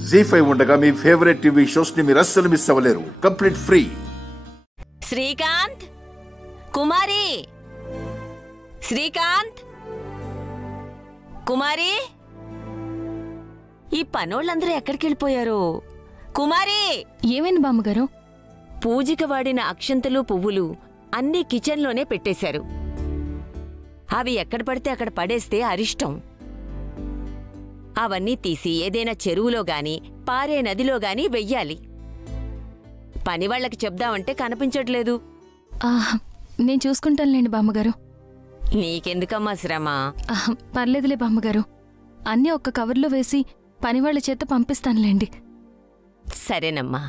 జీ5 ఉండగా మీ favourite TV shows ని మీరు అస్సలు మిస్ అవ్వలేరు. Complete free. శ్రీకాంత్, కుమారి, శ్రీకాంత్, కుమారి, ఈ పనోళ్ళందరూ ఎక్కడికి వెళ్ళిపోయారు? కుమారి! ఏమైంది బామ్మగారు? పూజకి వాడిన అక్షంతలు పువ్వులు అన్నీ కిచెన్లోనే పెట్టేశారు. అవి ఎక్కడ పడితే అక్కడ పడేస్తే అరిష్టం. అవన్నీ తీసి ఏదైనా చెరువులో గాని పారే నదిలో గాని వెయ్యాలి. పనివాళ్లకి చెప్దామంటే కనిపించట్లేదు. నేను చూసుకుంటానులేండి బామ్మగారు. నీకెందుకమ్మా శ్రమ? పర్లేదులే బామ్మగారు, అన్నీ ఒక్క కవర్లో వేసి పనివాళ్ల చేత పంపిస్తానులేండి. సరేనమ్మా.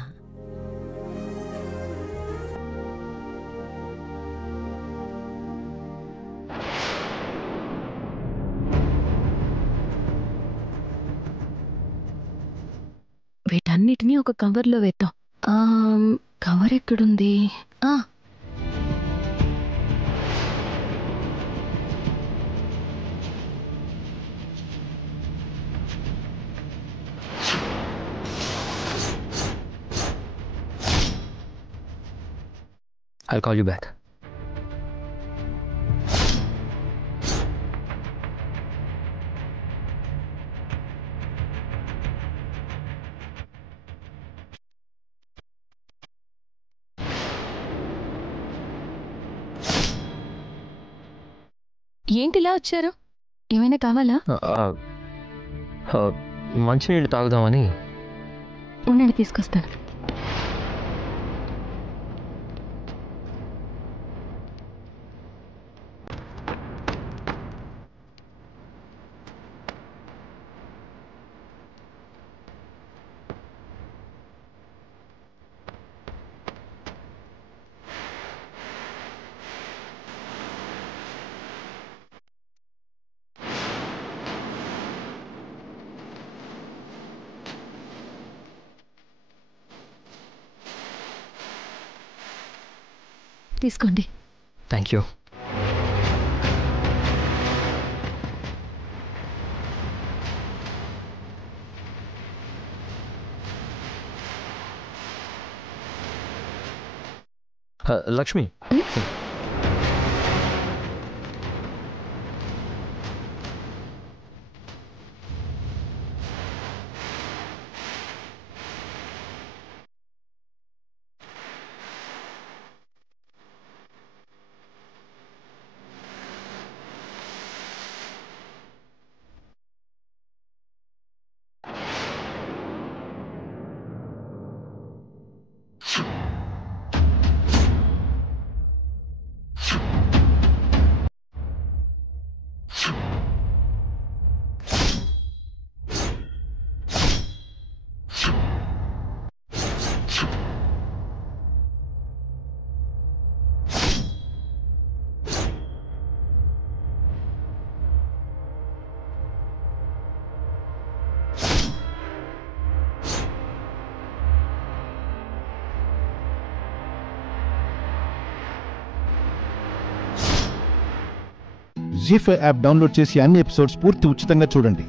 వీటన్నిటినీ ఒక కవర్లో వేద్దాం. కవర్ ఎక్కడుంది? I'll call you back. ఏంటిలా వచ్చారు? ఏమైనా కావాలా? మంచినీళ్ళు తాగుదామని. ఉండండి, తీసుకొస్తాను. తీసుకోండి. Thank you. Lakshmi, Zee five app download చేసి అన్ని ఎపిసోడ్స్ పూర్తి ఉచితంగా చూడండి.